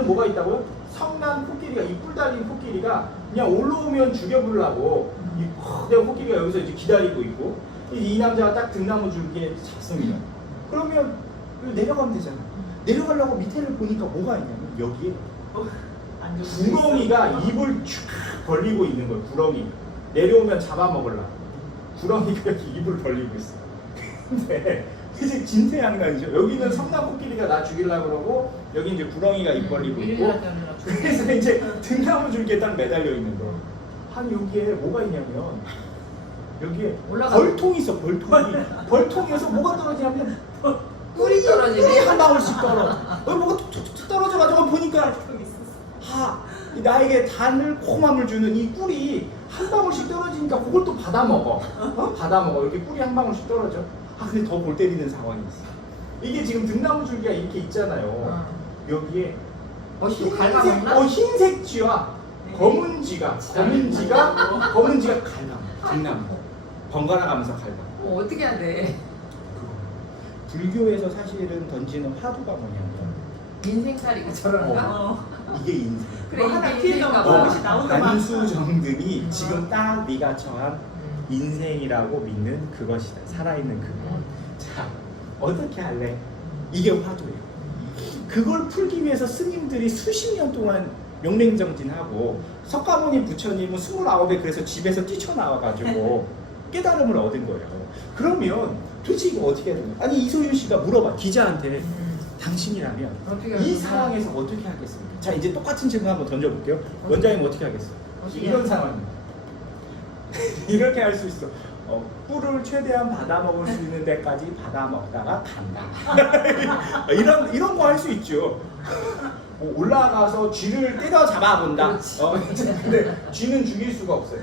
여기는 뭐가 있다고요? 성난 코끼리가, 이 뿔 달린 코끼리가 그냥 올라오면 죽여보려고 이 거대한 코끼리가 여기서 이제 기다리고 있고, 이 남자가 딱 등나무 줄기에 잤습니다. 그러면 내려가면 되잖아. 내려가려고 밑에를 보니까 뭐가 있냐면 여기에 구렁이가 입을 쭉 벌리고 있는 거예요. 구렁이. 내려오면 잡아먹으려고. 구렁이가 이렇게 입을 벌리고 있어. 근데 이제 진퇴양난이죠. 여기는 성나코끼리가 나 죽이려고 그러고, 여기 이제 구렁이가 입 벌리고 있고, 그래서 이제 등나무 줄기에 딱 매달려 있는 거. 한 여기에 뭐가 있냐면, 여기에 벌통이 있어. 벌통에서 뭐가 떨어지냐면 꿀이 떨어지네. 꿀이 한 방울씩 떨어져. 뭐가 툭툭툭 떨어져가지고 보니까 나에게 달콤함을 주는 이 꿀이 한 방울씩 떨어지니까 그걸 또 받아 먹어. 받아 먹어. 이렇게 꿀이 한 방울씩 떨어져. 근데 더 골 때리는 상황이 있어. 이게 지금 등나무 줄기가 이렇게 있잖아요. 여기에 흰색 쥐와 검은 쥐가 갉아. 등나무 번갈아 가면서 갉아. 어떻게 해야 돼? 불교에서 사실은 던지는 화두가 뭐냐면 인생살이가 저런가? 이게 인생. 그래, 하나 이게 피해가 인생인가 봐. 무엇이 나오더만. 안수정등이 지금 딱 네가 처한 인생이라고 믿는 그것이다. 살아있는 그것. 자, 어떻게 할래? 이게 화두예요. 그걸 풀기 위해서 스님들이 수십 년 동안 명랭정진하고, 석가모니 부처님은 29에 그래서 집에서 뛰쳐나와가지고 깨달음을 얻은 거예요. 그러면 도대체 이거 어떻게 해야 되나? 아니, 이소윤 씨가 물어봐, 기자한테. 당신이라면 이 상황에서 어떻게 하겠습니까? 자, 이제 똑같은 질문 한번 던져볼게요. 원장님 어떻게 하겠어요? 이런 상황입니다. 이렇게 할 수 있어. 꿀을 최대한 받아먹을 수 있는 데까지 받아먹다가 간다. 이런 거 할 수 있죠. 올라가서 쥐를 때려 잡아본다. 근데 쥐는 죽일 수가 없어요.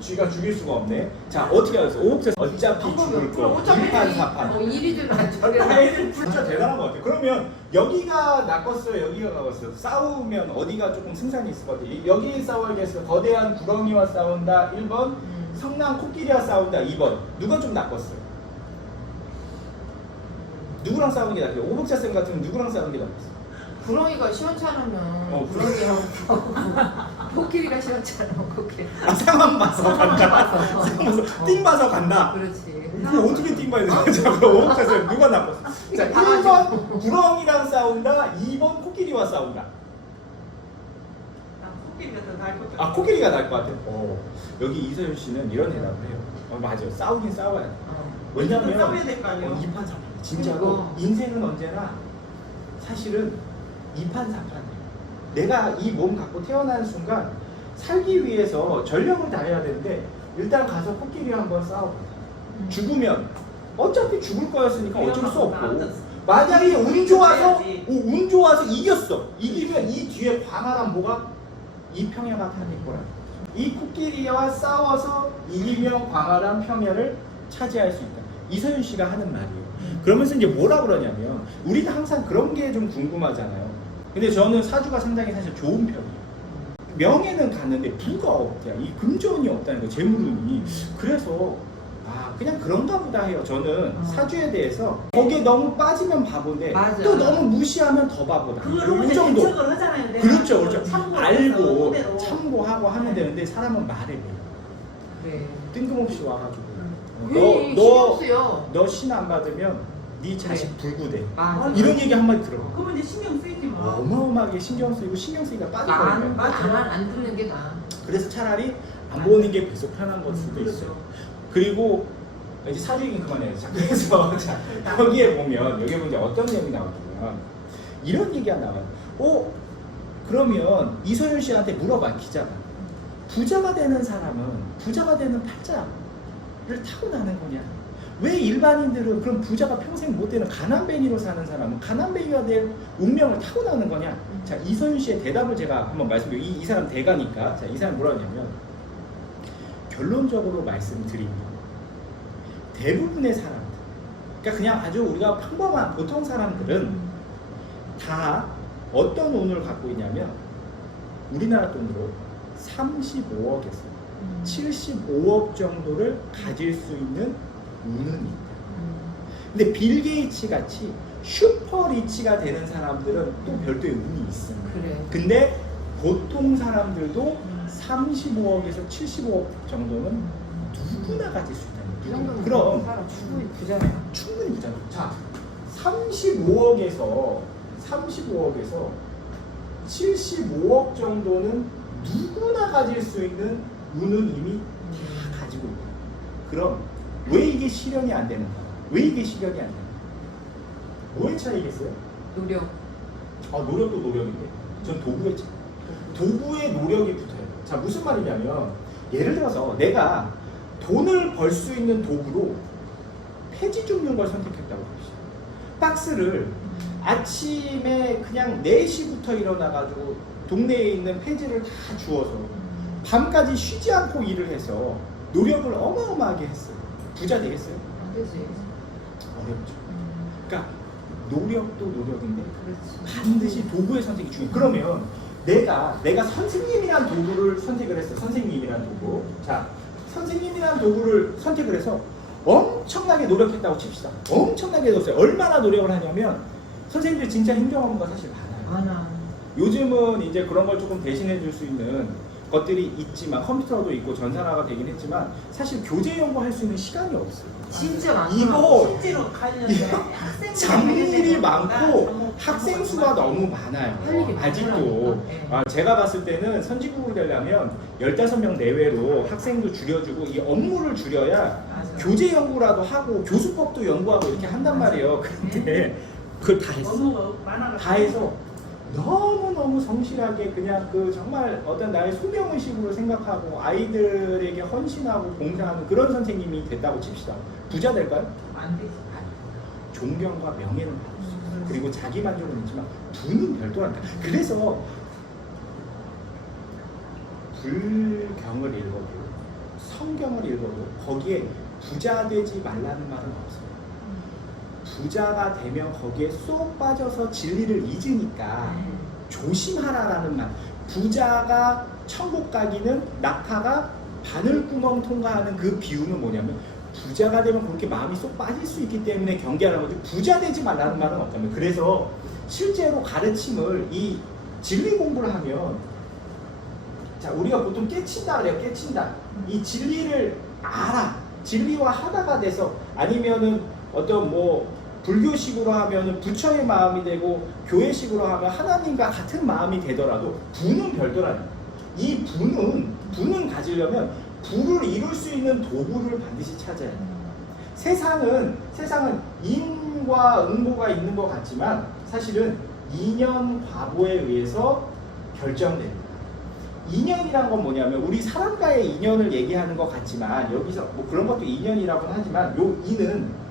쥐가 죽일 수가 없네. 자, 어떻게 하겠어? 오옥에서 어차피 죽을 거. 일판사판. 이리든 저리든. 애들 진짜 대단한 것 같아요. 그러면 여기가 낚았어요, 여기가 낚았어요. 싸우면 어디가 조금 승산이 있을 것 같아요. 여기 싸워야겠어. 거대한 구렁이와 싸운다 1번, 성난 코끼리와 싸운다 2번. 누가 좀 낚았어요? 누구랑 싸우는 게 낫겠어요? 오복자쌤 같으면 누구랑 싸우는 게 낫겠어요? 구렁이가 시원찮으면 구렁이하고 코끼리가 시원찮으면 코끼리. 상황 봐서 간다. 상황 봐서 띵 봐서 간다. 그렇지. 이거 어떻게 띵 봐야 되나? 자, 오복자쌤 누가 낚았어? 자, 1번 구렁이랑 싸운다, 2번 코끼리와 싸운다. 코끼리가 더 나을 것 같아. 아, 코끼리가 나을 것 같아요. 여기 이서윤 씨는 이런 대답을 해요. 맞아요. 싸우긴 싸워야 돼. 왜냐면 싸워야 될 거 아니에요. 2판4판. 진짜로 그러니까. 인생은 언제나 사실은 2판4판이에요. 내가 이 몸 갖고 태어난 순간 살기 위해서 전력을 다해야 되는데, 일단 가서 코끼리와 한번 싸워보자. 죽으면 어차피 죽을 거였으니까 어쩔 수 없고, 만약에 운 좋아서 이겼어. 이기면 이 뒤에 광활한 뭐가 이평야가 타닐 거라. 이 코끼리와 싸워서 이기면 광활한 평야를 차지할 수 있다. 이서윤 씨가 하는 말이에요. 그러면서 이제 뭐라 그러냐면, 우리가 항상 그런 게 좀 궁금하잖아요. 근데 저는 사주가 상당히 사실 좋은 편이에요. 명예는 갔는데 부가 없다. 이 금전이 없다는 거, 재물운이. 그래서 그냥 그런가 보다 해요. 저는 사주에 대해서 거기에 너무 빠지면 바보인데, 맞아. 또 너무 무시하면 더 바보다. 그걸 이 정도. 해석을 하잖아요. 내가. 그렇죠. 알고 그대로. 참고하고 하면 되는데, 사람은 말해. 그래. 뜬금없이 와가지고 신경 너 신 안 받으면 네 자식 불구돼. 맞아. 이런 얘기 한마디 들어. 그러면 이제 신경 쓰이지 마. 어마어마하게 신경 쓰이고, 신경 쓰이다 빠져버리면. 안 듣는 게 나아. 그래서 차라리 안 보는 게 계속 편한 걸 수도 있어요. 그렇죠. 그리고 이제 사주 얘기 그만해요. 자, 그래서 자, 여기에 보면 이제 어떤 내용이 나오냐면 이런 얘기가 나와요. 그러면 이소윤 씨한테 물어봐, 기자가. 부자가 되는 사람은 부자가 되는 팔자를 타고나는 거냐? 왜 일반인들은 그럼 부자가 평생 못 되는 가난뱅이로 사는 사람은 가난뱅이가 될 운명을 타고나는 거냐? 자, 이소윤 씨의 대답을 제가 한번 말씀드려요. 이 사람 대가니까. 자, 이 사람 뭐라 하냐면, 결론적으로 말씀드리면 대부분의 사람들, 그러니까 그냥 아주 우리가 평범한 보통 사람들은 다 어떤 운을 갖고 있냐면, 우리나라 돈으로 35억에서 75억 정도를 가질 수 있는 운은 있다. 근데 빌 게이츠 같이 슈퍼 리치가 되는 사람들은 또 별도의 운이 있어. 그래. 근데 보통 사람들도 35억에서 75억 정도는 누구나 가질 수 이 있다. 정도면 그럼 사람 충분히 부자네요. 충분히 부자죠. 자, 35억에서 75억 정도는 누구나 가질 수 있는 운은 이미 다 가지고 있다. 그럼 왜 이게 실현이 안 되는가? 왜 이게 실현이 안 되는가? 뭐의 차이겠어요? 노력. 노력도 노력인데 전 도구의 차이. 도구의 노력이 붙어요. 자, 무슨 말이냐면 예를 들어서 내가 돈을 벌 수 있는 도구로 폐지 줍는 걸 선택했다고 합시다. 박스를 아침에 그냥 4시부터 일어나가지고 동네에 있는 폐지를 다 주워서 밤까지 쉬지 않고 일을 해서 노력을 어마어마하게 했어요. 부자 되겠어요? 안 되지. 어렵죠. 그러니까 노력도 노력인데 그렇지. 반드시 도구의 선택이 중요해요. 그러면 내가 선생님이란 도구를 선택을 했어. 선생님이란 도구. 자, 선생님이란 도구를 선택을 해서 엄청나게 노력했다고 칩시다. 엄청나게 노력했어요. 얼마나 노력을 하냐면 선생님들 진짜 힘겨운 거 사실 많아요. 많아. 요즘은 이제 그런 걸 조금 대신해 줄 수 있는 것들이 있지만 컴퓨터도 있고 전산화가 되긴 했지만 사실 교재 연구할 수 있는 시간이 없어요. 진짜 많아. 이거 실제로 관련된 학생들 장일이 관련된 많고 거보다 학생 수가 너무 많아요. 할 일이 아직도. 많으니까. 네. 제가 봤을 때는 선진국이 되려면 15명 내외로 학생도 줄여주고 이 업무를 줄여야 맞아. 교재 연구라도 하고 교수법도 연구하고 이렇게 한단 말이에요. 근데 그걸 다 했어. 업무가 많아가지고 다 해서 너무너무 성실하게 그냥 그 정말 어떤 나의 소명의식으로 생각하고 아이들에게 헌신하고 봉사하는 그런 선생님이 됐다고 칩시다. 부자 될까요? 안 되지. 아니요. 존경과 명예는 받을 수 있어요. 그리고 자기 만족은 있지만 부는 별도라니까. 그래서 불경을 읽어도 성경을 읽어도 거기에 부자 되지 말라는 말은 없어요. 부자가 되면 거기에 쏙 빠져서 진리를 잊으니까 조심하라라는 말. 부자가 천국 가기는 낙타가 바늘구멍 통과하는 그 비유는 뭐냐면 부자가 되면 그렇게 마음이 쏙 빠질 수 있기 때문에 경계하라는 거지 부자 되지 말라는 말은 없다면. 그래서 실제로 가르침을 이 진리 공부를 하면 자, 우리가 보통 깨친다 그래요. 깨친다. 이 진리를 알아. 진리와 하나가 돼서 아니면은 어떤 뭐 불교식으로 하면은 부처의 마음이 되고 교회식으로 하면 하나님과 같은 마음이 되더라도 부는 별도라는 거예요. 이 부는 가지려면 부를 이룰 수 있는 도구를 반드시 찾아야 돼요. 세상은 인과 응보가 있는 것 같지만 사실은 인연 과보에 의해서 결정됩니다. 인연이란 건 뭐냐면 우리 사람과의 인연을 얘기하는 것 같지만 여기서 뭐 그런 것도 인연이라고는 하지만 요 인은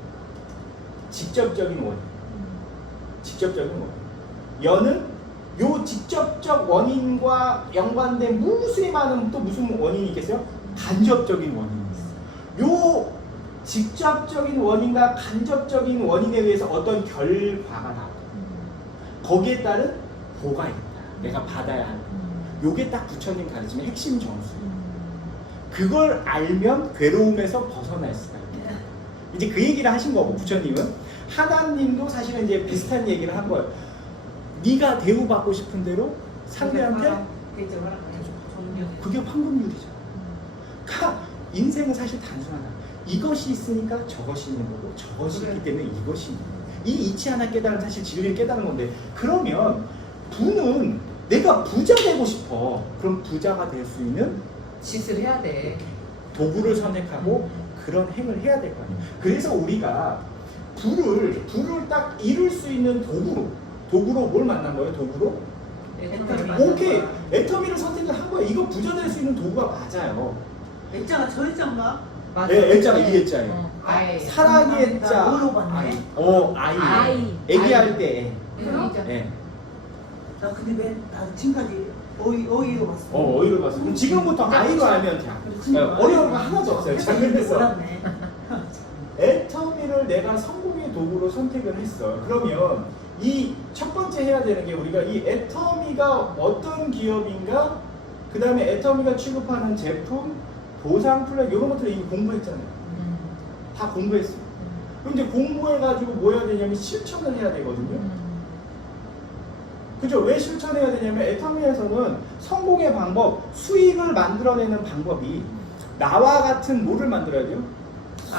직접적인 원인. 직접적인 원인. 연은 요 직접적 원인과 연관된 무수히 많은 또 무슨 원인이 있겠어요? 간접적인 원인이 있어요. 요 직접적인 원인과 간접적인 원인에 의해서 어떤 결과가 나와요. 거기에 따른 보가 있다. 내가 받아야 한다. 요게 딱 부처님 가르침의 핵심 정수예요. 그걸 알면 괴로움에서 벗어날 수가 있다. 이제 그 얘기를 하신 거고 부처님은 하나님도 사실은 이제 비슷한 얘기를 한 거예요. 네가 대우받고 싶은 대로 상대한테 그게 황금률이죠. 그러니까 인생은 사실 단순하다. 이것이 있으니까 저것이 있는 거고 저것이 있기 때문에 이것이 있는 거예요. 이 이치 하나 깨달으면 사실 진리를 깨달은 건데 그러면 부는 내가 부자 되고 싶어. 그럼 부자가 될 수 있는 짓을 해야 돼. 도구를 선택하고 그런 행을 해야 될 거 아니에요. 그래서 우리가 부를 딱 이룰 수 있는 도구로 뭘 만난 거예요? 도구로? 오케이. 애터미를 선택을 한 거예요. 이거 부자 될 수 있는 도구가 맞아요. 액자가 저 액자인가? 맞아. 네, 애자가 이 애자예요. 아이. 사랑의 애자. 뭘로 봤네? 아이. 애기할 때. 그러니까. 네. 나 근데 나 지금까지 어이로 봤어. 어이로 봤어. 그럼 지금부터 아이로 알면 돼. 어려운 거 하나도 없어요. 자, 그래서 몰랐네. 애터미를 내가 성공의 도구로 선택을 했어. 그러면 이 첫 번째 해야 되는 게 우리가 이 애터미가 어떤 기업인가, 그 다음에 애터미가 취급하는 제품, 보상 플랫 이런 것들을 이미 공부했잖아요. 다 공부했어. 근데 공부해가지고 뭐 해야 되냐면 실천을 해야 되거든요. 그죠? 왜 실천해야 되냐면 애터미에서는 성공의 방법, 수익을 만들어내는 방법이 나와 같은 뭐를 만들어야 돼요?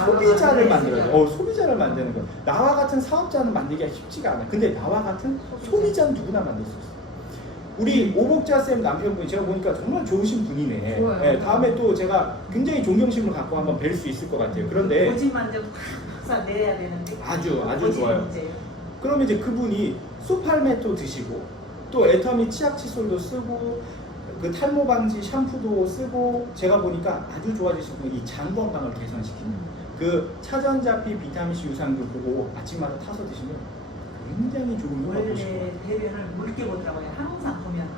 소비자를 만들어야 돼요. 소비자를 만드는 거. 나와 같은 사업자는 만들기가 쉽지가 않아요. 근데 나와 같은 소비자는 누구나 만들 수 있어요. 우리 오복자 쌤 남편분이 제가 보니까 정말 좋으신 분이네. 네, 다음에 또 제가 굉장히 존경심을 갖고 한번 뵐 수 있을 것 같아요. 그런데 보지만 좀 박사 내야 되는데 아주 보지 좋아요. 문제예요. 그러면 이제 그분이 소팔메토 드시고 또 애터미 치약 칫솔도 쓰고 그 탈모 방지 샴푸도 쓰고 제가 보니까 아주 좋아지시고 이 장 건강을 개선시키는 그 차전자피 비타민C 유산균 보고 아침마다 타서 드시면 굉장히 좋은 효과 원래 보실 거예요. 대변을 묽게 보더라고요. 항상 보면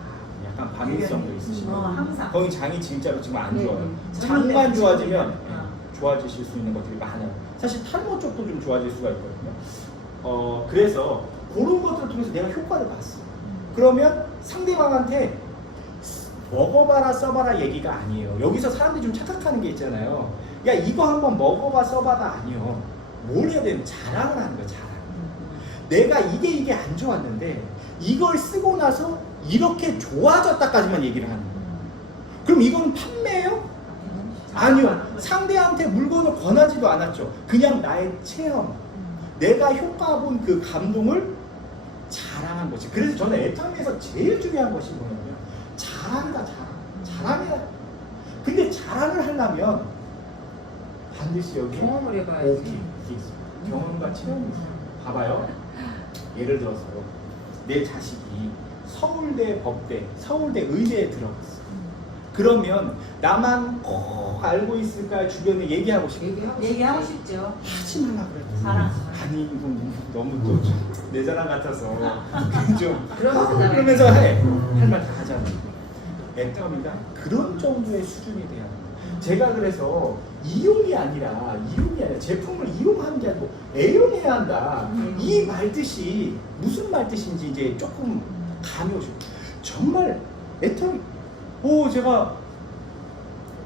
약간 반응성도 있으시고 항상 거의 장이 진짜로 지금 안 네, 좋아요. 네. 장만 좋아지면 어. 좋아지실 수 있는 것들이 많아요. 사실 탈모 쪽도 좀 좋아질 수가 있거든요. 그래서 그런 것들을 통해서 내가 효과를 봤어. 그러면 상대방한테 먹어봐라 써봐라 얘기가 아니에요. 여기서 사람들이 좀 착각하는 게 있잖아요. 야 이거 한번 먹어봐 써봐라 아니요. 뭘 해야 되는 자랑을 하는 거야. 자랑. 내가 이게 안 좋았는데 이걸 쓰고 나서 이렇게 좋아졌다까지만 얘기를 하는 거예요. 그럼 이건 판매예요? 아니요. 상대한테 물건을 권하지도 않았죠. 그냥 나의 체험, 내가 효과 본 그 감동을 자랑한 거지. 그래서 저는 애터미에서 제일 중요한 것이 뭐냐면 자랑이다. 자랑이다. 근데 자랑을 하려면 반드시 여기 경험을 해봐야지. 오케이. 경험과 체험이 있어요. 봐봐요. 예를 들어서 내 자식이 서울대 법대, 서울대 의대에 들어갔어. 그러면 나만 꼭 알고 있을까 주변에 얘기하고 싶어. 얘기하고 싶죠. 하지 말라 그랬더니 사랑. 아니 이거 너무 또 내 자랑 같아서 좀 그러면서 그러면서 할 말 다 하잖아. 애터미가 그런 정도의 수준이 돼야 합니다. 제가 그래서 이용이 아니라 제품을 이용하는 게 아니고 애용해야 한다. 이 말뜻이 무슨 말뜻인지 이제 조금 감이 오죠. 정말 애터미 제가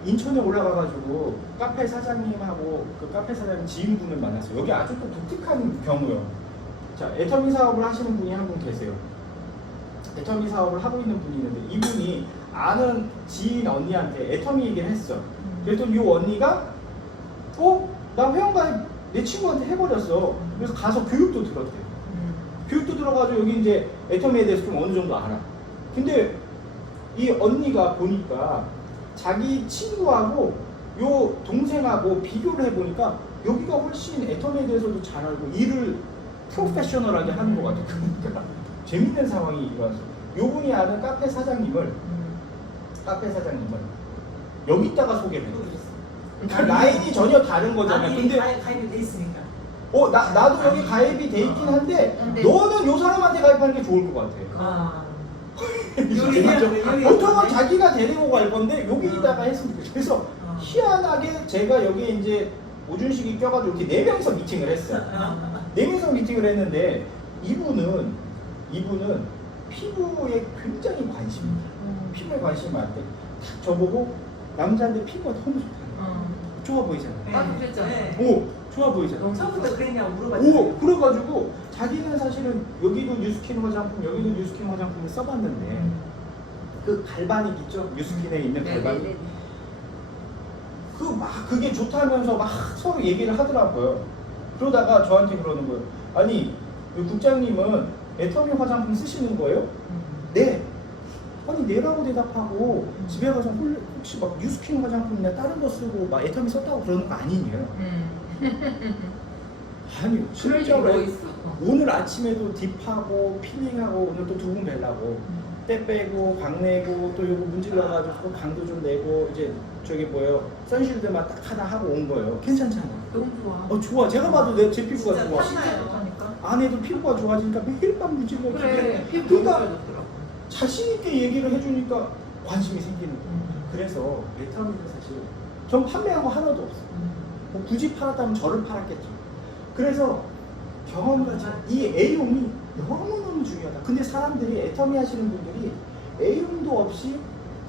인천에 올라가가지고 카페 사장님하고 그 카페 사장님 지인분을 만났어요. 여기 아주 또 독특한 경우요. 자, 애터미 사업을 하시는 분이 한 분 계세요. 애터미 사업을 하고 있는 분이 있는데 이분이 아는 지인 언니한테 애터미 얘기를 했어. 그랬더니 이 언니가 나 회원가입 내 친구한테 해버렸어. 그래서 가서 교육도 들었대. 교육도 들어가지고 여기 이제 애터미에 대해서 좀 어느 정도 알아. 근데 이 언니가 보니까 자기 친구하고 요 동생하고 비교를 해보니까 여기가 훨씬 애터미에 대해서도 잘 알고 일을 프로페셔널하게 하는 것 같아요. 그러니까 재밌는 상황이 일어났어요. 요분이 아는 카페 사장님을 여기다가 소개를 해요. 그러니까 라인이 전혀 다른 거잖아요. 근데 가입이 돼 있으니까. 나도 여기 가입이 돼 있긴 한데 너는 요 사람한테 가입하는 게 좋을 것 같아. 보통은 자기가 데리고 갈 건데 여기다가 했으면 좋겠어요. 그래서 희한하게 제가 여기에 이제 오준식이 껴가지고 이렇게 4명이서 미팅을 했어요. 4명이서 미팅을 했는데 이분은 피부에 굉장히 관심이 많아요. 피부에 관심이 많대. 저보고 남자인데 피부가 너무 좋다. 좋아 보이잖아요. 나도 그랬잖아. 좋아 보이잖아요. 처음부터 그랬냐고 물어봤잖아요. 그래가지고 자기는 사실은 여기도 뉴스킨 화장품, 여기도 뉴스킨 화장품을 써봤는데 그 갈바닉 있죠? 뉴스킨에 있는 갈바닉. 그게 좋다면서 막 서로 얘기를 하더라고요. 그러다가 저한테 그러는 거예요. 아니, 국장님은 애터미 화장품 쓰시는 거예요? 네. 아니, 네라고 대답하고 집에 가서 혹시 막 뉴스킨 화장품이나 다른 거 쓰고 막 애터미 썼다고 그러는 거 아니에요? 아니요. 실제로 오늘 아침에도 딥하고 필링하고 오늘 또 두 분 뵈려고 때 빼고 광 내고 또 요거 문질러가지고 광도 좀 내고 이제 저기 뭐예요 선실드만 딱 하나 하고 온 거예요. 괜찮잖아. 너무 좋아. 좋아. 제가 봐도 제 피부가 진짜 좋아. 좋다니까. 아내도 피부가 좋아지니까 매일 밤 문질러. 그래. 피부 그러니까 좋아졌더라고. 자신 있게 얘기를 해주니까 관심이 생기는 거예요. 그래서 애터미는 사실 전 판매한 거 하나도 없어요. 뭐 굳이 팔았다면 저를 팔았겠죠. 그래서 경험과 이 애용이 너무너무 중요하다. 근데 사람들이 애터미 하시는 분들이 애용도 없이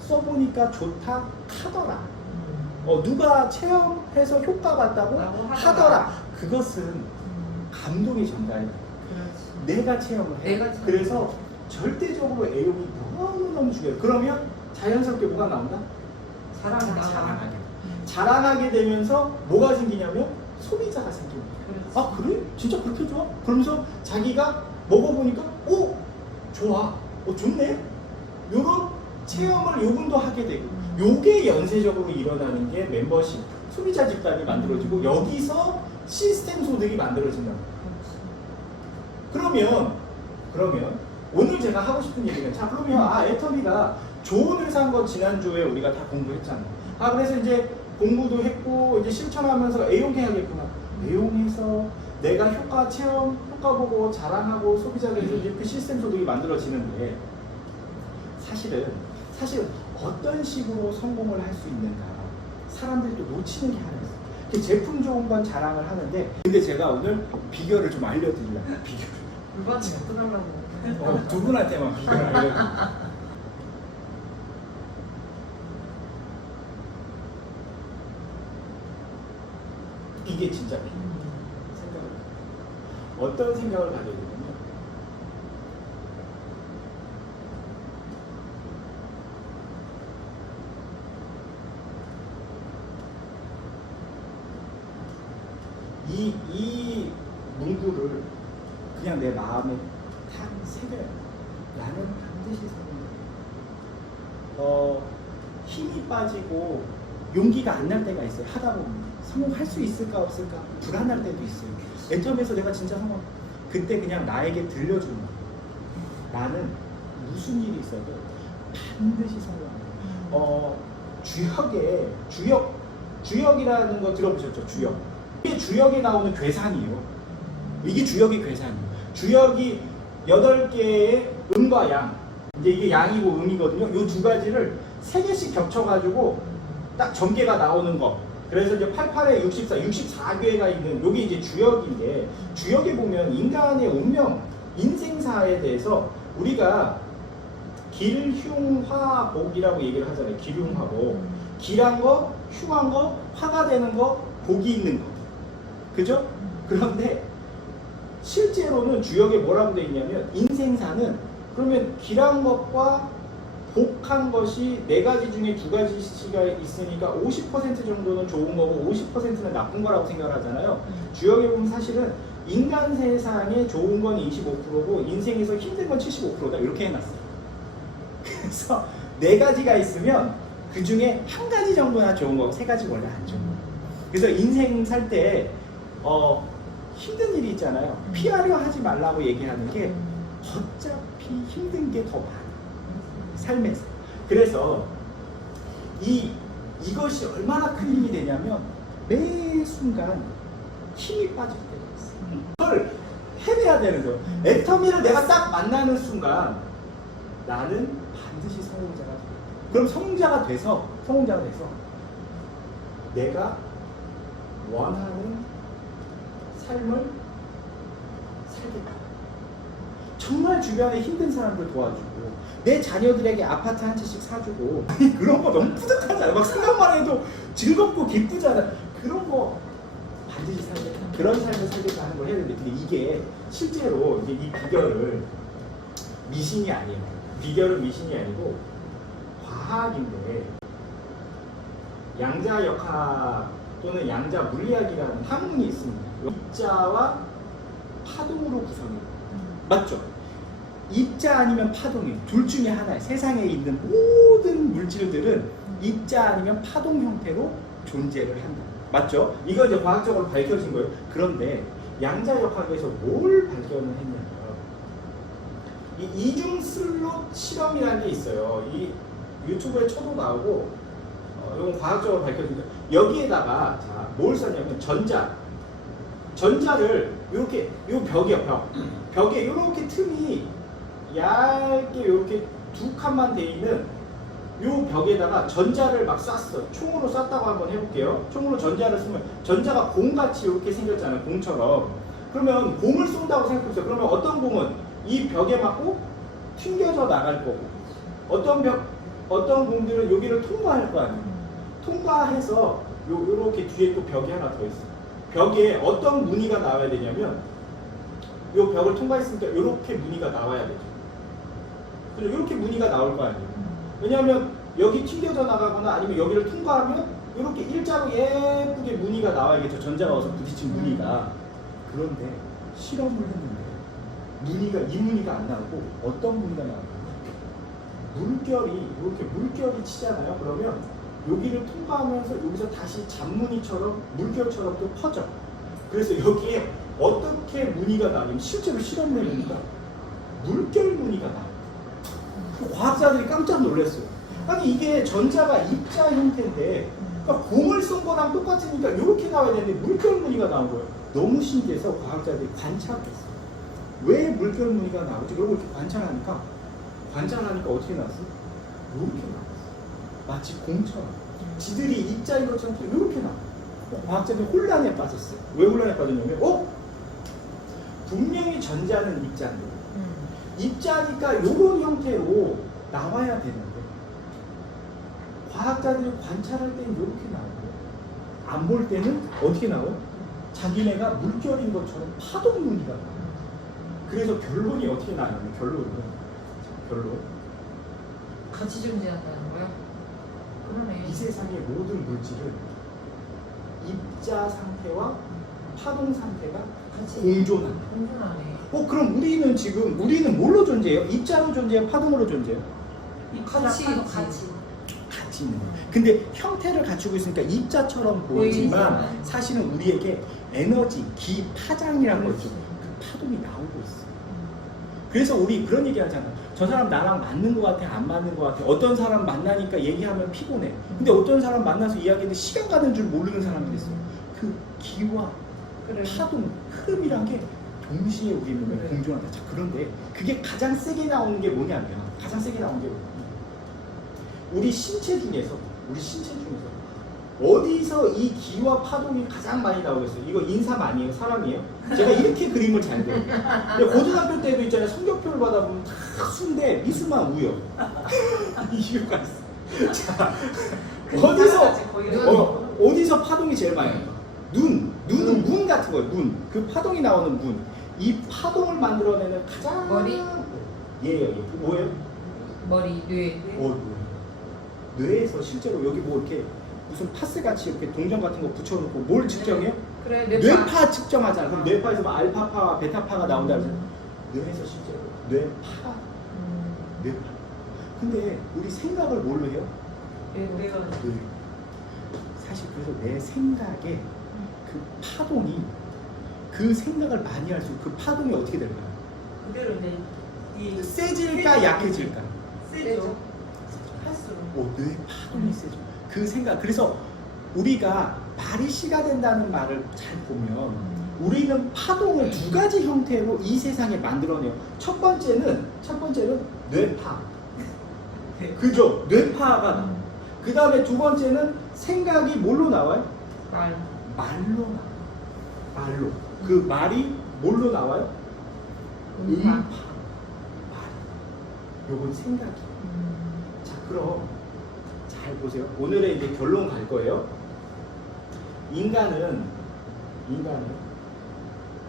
써보니까 좋다 하더라. 누가 체험해서 효과 봤다고 하더라. 그것은 감동이 전달이 돼. 그렇지. 내가 체험을 해. 내가 체험. 그래서 절대적으로 애용이 너무너무 중요해요. 그러면 자연스럽게 뭐가 나온다? 자랑이 나와. 자랑하게. 자랑하게 되면서 뭐가 생기냐면 소비자가 생깁니다. 그렇지. 아 그래? 진짜 그렇게 좋아? 그러면서 자기가 먹어보니까 오! 좋아. 좋네? 요런 체험을 요분도 하게 되고 요게 연쇄적으로 일어나는 게 멤버십 소비자 집단이 만들어지고 여기서 시스템 소득이 만들어진다. 그러면 오늘 제가 하고 싶은 얘기는 자 그러면 애터미가 좋은 회사인 거 지난주에 우리가 다 공부했잖아. 그래서 이제 공부도 했고 이제 실천하면서 애용해야겠구나. 애용해서 내가 효과 체험, 효과 보고 자랑하고 소비자에서 이제 그 시스템 소득이 만들어지는데 사실은 어떤 식으로 성공을 할 수 있는가 사람들이 또 놓치는 게 하나 있어요. 그 제품 좋은 건 자랑을 하는데 근데 제가 오늘 비결을 좀 알려드리려고 비결을 물건을 끊으려고. 두 분한테만 비결을 알려드릴게요. 이게 진짜 생각을 어떤 생각을 가져야 되냐면 이 문구를 그냥 내 마음에 탁 새겨요. 나는 반드시 성공해. 힘이 빠지고 용기가 안 날 때가 있어요. 하다 보면 성공할 수 있을까 없을까 불안할 때도 있어요. 애터미에서 내가 진짜 성공 그때 그냥 나에게 들려주는 거예요. 나는 무슨 일이 있어도 반드시 성공한다. 주역이라는 거 들어보셨죠? 주역. 이게 주역에 나오는 괴상이에요. 이게 주역이 괴상이에요. 주역이 8개의 음과 양. 이제 이게 양이고 음이거든요. 이 두 가지를 3개씩 겹쳐가지고 딱 전개가 나오는 거. 그래서 이제 88에 64, 64개가 있는 요게 이제 주역인데 주역에 보면 인간의 운명, 인생사에 대해서 우리가 길흉화복이라고 얘기를 하잖아요. 길흉화복. 길한 거, 흉한 거, 화가 되는 거, 복이 있는 거. 그죠? 그런데 실제로는 주역에 뭐라고 되어 있냐면 인생사는 그러면 길한 것과 복한 것이 4가지 중에 2가지가 있으니까 50% 정도는 좋은 거고 50%는 나쁜 거라고 생각을 하잖아요. 주역에 보면 사실은 인간 세상에 좋은 건 25%고 인생에서 힘든 건 75%다 이렇게 해놨어요. 그래서 4가지가 있으면 그 중에 1가지 정도나 좋은 거고 3가지 원래 안 좋은 거예요. 그래서 인생 살 때 힘든 일이 있잖아요. 피하려 하지 말라고 얘기하는 게 어차피 힘든 게 더 많아요. 삶에서. 그래서 이것이 얼마나 큰 힘이 되냐면 매 순간 힘이 빠질 때가 있어요. 그걸 해내야 되는 거예요. 애터미를 내가 딱 만나는 순간 나는 반드시 성공자가 돼요. 그럼 성공자가 돼서 내가 원하는 삶을 살겠다. 정말 주변에 힘든 사람들 도와주고 내 자녀들에게 아파트 한 채씩 사주고 그런 거 너무 뿌듯하잖아. 막 생각만 해도 즐겁고 기쁘잖아. 그런 거 반드시 살겠다. 그런 삶을 살겠다 하는 걸 해야 되는데 근데 이게 실제로 이제 이 비결을 미신이 아니에요. 비결은 미신이 아니고 과학인데 양자역학 또는 양자물리학이라는 학문이 있습니다. 입자와 파동으로 구성해요. 맞죠? 입자 아니면 파동이에요. 둘 중에 하나예요. 세상에 있는 모든 물질들은 입자 아니면 파동 형태로 존재를 한다. 맞죠? 이거 이제 과학적으로 밝혀진 거예요. 그런데 양자역학에서 뭘 발견을 했냐면 이 이중 슬롯 실험이라는 게 있어요. 이 유튜브에 쳐도 나오고 이건 과학적으로 밝혀진 거예요. 여기에다가 자, 뭘 썼냐면 전자를 이렇게 요 벽에 이렇게 틈이 얇게 이렇게 2칸만 돼 있는 요 벽에다가 전자를 막 쐈어. 총으로 쐈다고 한번 해볼게요. 총으로 전자를 쏘면 전자가 공같이 이렇게 생겼잖아요. 공처럼. 그러면 공을 쏜다고 생각해보세요. 그러면 어떤 공은 이 벽에 맞고 튕겨져 나갈 거고 어떤 공들은 여기를 통과할 거 아니에요. 통과해서 요렇게 뒤에 또 벽이 하나 더 있어요. 벽에 어떤 무늬가 나와야 되냐면 요 벽을 통과했으니까 이렇게 무늬가 나와야 되죠. 그죠? 이렇게 무늬가 나올 거 아니에요. 왜냐하면 여기 튕겨져 나가거나 아니면 여기를 통과하면 이렇게 일자로 예쁘게 무늬가 나와야겠죠. 전자가 와서 부딪힌 무늬가. 그런데 실험을 했는데 무늬가 이 무늬가 안 나오고 어떤 무늬가 나오냐면 물결이 이렇게 물결이 치잖아요. 그러면 여기를 통과하면서 여기서 다시 잔무늬처럼 물결처럼 또 퍼져. 그래서 여기에 어떻게 무늬가 나냐면 실제로 실험을 해보니까 물결 무늬가 나와요. 과학자들이 깜짝 놀랐어요. 아니 이게 전자가 입자 형태인데 그러니까 공을 쏜 거랑 똑같으니까 이렇게 나와야 되는데 물결 무늬가 나온 거예요. 너무 신기해서 과학자들이 관찰했어요. 왜 물결 무늬가 나오지? 그리고 이렇게 관찰하니까 어떻게 나왔어요? 이렇게 나왔어요. 마치 공처럼 지들이 입자인 것처럼 이렇게 나와요. 과학자들이 혼란에 빠졌어요. 왜 혼란에 빠졌냐면 분명히 전자는 입자인데 입자니까 이런 형태로 나와야 되는데 과학자들이 관찰할 때는 이렇게 나오고 안 볼 때는 어떻게 나와요? 자기네가 물결인 것처럼 파동 무늬가 나와요. 그래서 결론이 어떻게 나냐면 결론 같이 존재한다는 거야? 그러네. 이 세상의 모든 물질은 입자 상태와 파동 상태가 같이 공존한다. 공존하네. 그럼 우리는 뭘로 존재해요? 입자로 존재해요? 파동으로 존재해요? 같이 같이 있는 거예요. 근데 형태를 갖추고 있으니까 입자처럼 보이지만 사실은 우리에게 에너지, 기, 파장이라는 거죠. 그 파동이 나오고 있어요. 그래서 우리 그런 얘기 하잖아. 저 사람 나랑 맞는 것 같아, 안 맞는 것 같아. 어떤 사람 만나니까 얘기하면 피곤해. 근데 어떤 사람 만나서 이야기하는데 시간 가는 줄 모르는 사람들이 있어요. 그 기와 파동, 흐름이란 게 동시에 우리 몸에 공존한다. 자, 그런데 그게 가장 세게 나오는 게 뭐냐면 우리 신체 중에서 어디서 이 기와 파동이 가장 많이 나오겠어요? 이거 인삼 아니에요? 사람이에요? 제가 이렇게 그림을 잘 그려요. 고등학교 때도 있잖아요. 성적표를 받아보면 다 수인데 미수만 우요. 이유가 있어. 자, 어디서 파동이 제일 많이 나요? 눈은 문 같은 거예요. 그 파동이 나오는 문. 이 파동을 만들어내는 가장 머리? 예요. 뭐예요? 머리, 뇌. 뇌에서 실제로 여기 뭐 이렇게 무슨 파스 같이 이렇게 동전 같은 거 붙여놓고 뭘 측정해요? 그래, 뇌파 측정하잖아. 그럼 뇌파에서 뭐 알파파, 베타파가 나온다 그러잖아. 뇌에서 실제로 뇌파. 근데 우리 생각을 뭘로 해요? 뇌가. 사실 그래서 내 생각에 그 파동이 그 생각을 많이 할수록 그 파동이 어떻게 될까요? 그대로 이제 세질까 약해질까? 세죠. 할수록. 뇌 파동이 세죠. 그 생각. 그래서 우리가 말이 씨가 된다는 말을 잘 보면 우리는 파동을 두 가지 형태로 이 세상에 만들어내요. 첫 번째는 뇌파. 그죠? 뇌파가 나와요. 그 다음에 두 번째는 생각이 뭘로 나와요? 말로 나와요. 말로. 그 말이 뭘로 나와요? 음파. 말. 요건 생각이. 자, 그럼 잘 보세요. 오늘의 이제 결론 갈 거예요. 인간은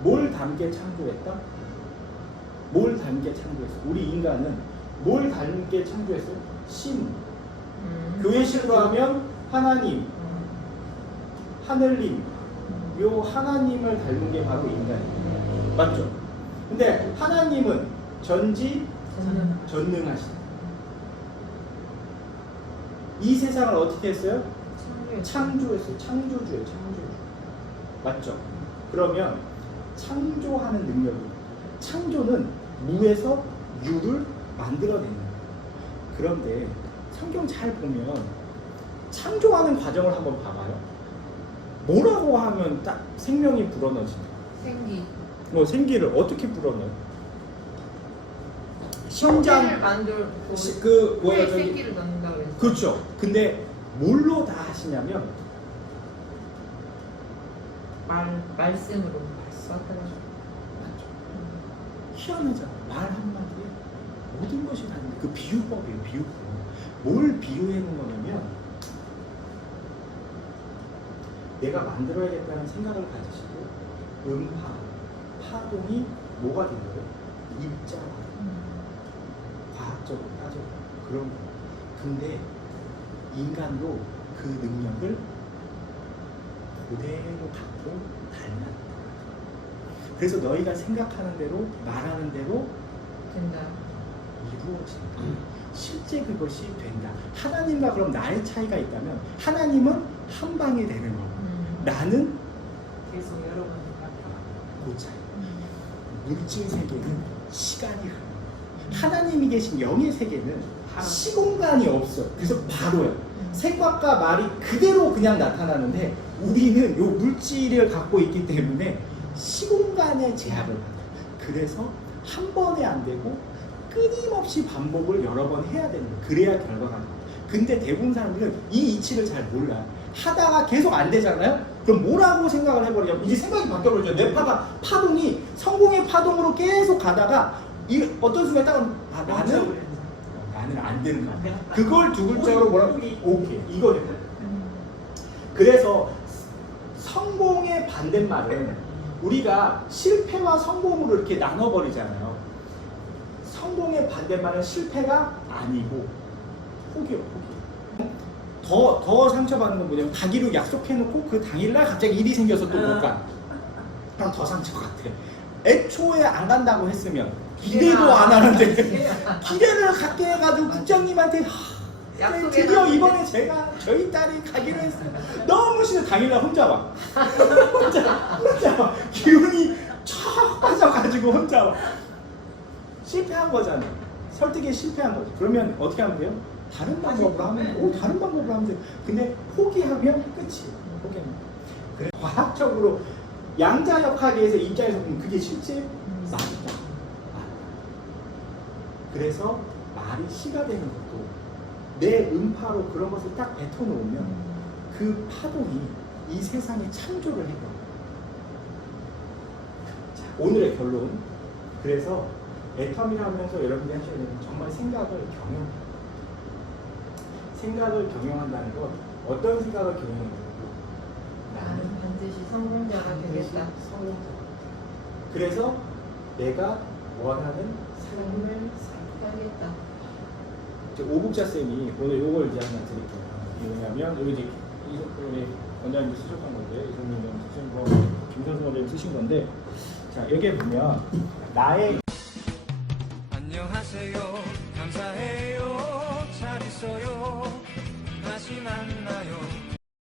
뭘 닮게 창조했다? 뭘 닮게 창조했어? 우리 인간은 뭘 닮게 창조했어요? 신. 교회식으로 하면 하나님, 하늘님, 요 하나님을 닮은 게 바로 인간이에요. 맞죠? 근데 하나님은 전지전능하시다. 이 세상을 어떻게 했어요? 창조했어요. 창조주예요. 맞죠? 그러면 창조하는 능력이, 창조는 무에서 유를 만들어내는 거예요. 그런데 성경 잘 보면 창조하는 과정을 한번 봐봐요. 뭐라고 하면 딱 생명이 불어넣어진다. 생기를 어떻게 불어넣어요? 심장을 만들고 생기를 넣는다 그랬어. 그렇죠. 근데 뭘로 다 하시냐면 말씀으로 희한하잖아. 말 한마디에 모든 것이 다 그 비유법이에요. 비유법. 뭘 비유해 놓은 거냐면 내가 만들어야겠다는 생각을 가지시고 음파, 파동이 뭐가 된 거예요? 입자. 과학적으로 따져 그런 거. 근데 인간도 그 능력을 그대로 갖고 닮았다. 그래서 너희가 생각하는 대로 말하는 대로 된다. 이루어진다. 실제 그것이 된다. 하나님과 그럼 나의 차이가 있다면 하나님은 한 방에 되는 거고 나는 계속 여러 번 그 차이. 물질 세계는 시간이 흐르는 하나님이 계신 영의 세계는 시공간이 없어요. 그래서 바로요. 생각과 말이 그대로 그냥 나타나는데 우리는 요 물질을 갖고 있기 때문에 시공간의 제약을 받아요. 그래서 한 번에 안 되고 끊임없이 반복을 여러 번 해야 되는 거예요. 그래야 결과가 나요. 근데 대부분 사람들은 이 이치를 잘 몰라요. 하다가 계속 안 되잖아요? 그럼 뭐라고 생각을 해버리냐면 이제 생각이 바뀌어버리죠. 내 파동이 성공의 파동으로 계속 가다가 이 어떤 순간에 딱 나는 안 되는 거야. 그걸 두 글자로 뭐라고? 오케이. 이거예요. 그래서 성공의 반대말은 우리가 실패와 성공으로 이렇게 나눠버리잖아요. 성공의 반대말은 실패가 아니고 포기요, 포기. 더 상처받는 건 뭐냐면 가기로 약속해놓고 그 당일날 갑자기 일이 생겨서 또 못 가. 그럼 더 상처 같아. 애초에 안 간다고 했으면 기대도 안 하는데 기대를 갖게 해가지고 국장님한테 드디어 이번에 제가 저희 딸이 가기로 했어요. 너무 싫어. 당일날 혼자 와. 혼자 와. 기운이 촥 빠져가지고 혼자 와. 실패한 거잖아. 설득에 실패한 거지. 그러면 어떻게 하면 돼요? 다른 방법으로 하면 다른 방법으로 하면 돼요. 근데 포기하면 끝이에요. 포기하면. 그래 과학적으로 양자역학에서 입장에서 보면 그게 실제 맞다. 그래서 말이 시가 되는 것도 내 음파로 그런 것을 딱 뱉어놓으면 그 파동이 이 세상에 창조를 해요. 자, 오늘의 결론. 그래서 애텀이라 하면서 여러분들이 하셔야 되는 정말 생각을 경영한다는 건 어떤 생각을 경영해야 되고 나는 반드시 성공자가 되겠다. 성공자. 그래서 내가 원하는 삶을 살겠다. 이제 오북자 쌤이 오늘 요걸 이제 하나 드릴게요. 왜냐면 여기 이제 우리 원장님이 쓰셨던 건데 이선님 쓰신 거, 김선수 원장님 쓰신 건데, 자 여기에 보면 나의 안녕하세요 감사해요 잘 있어요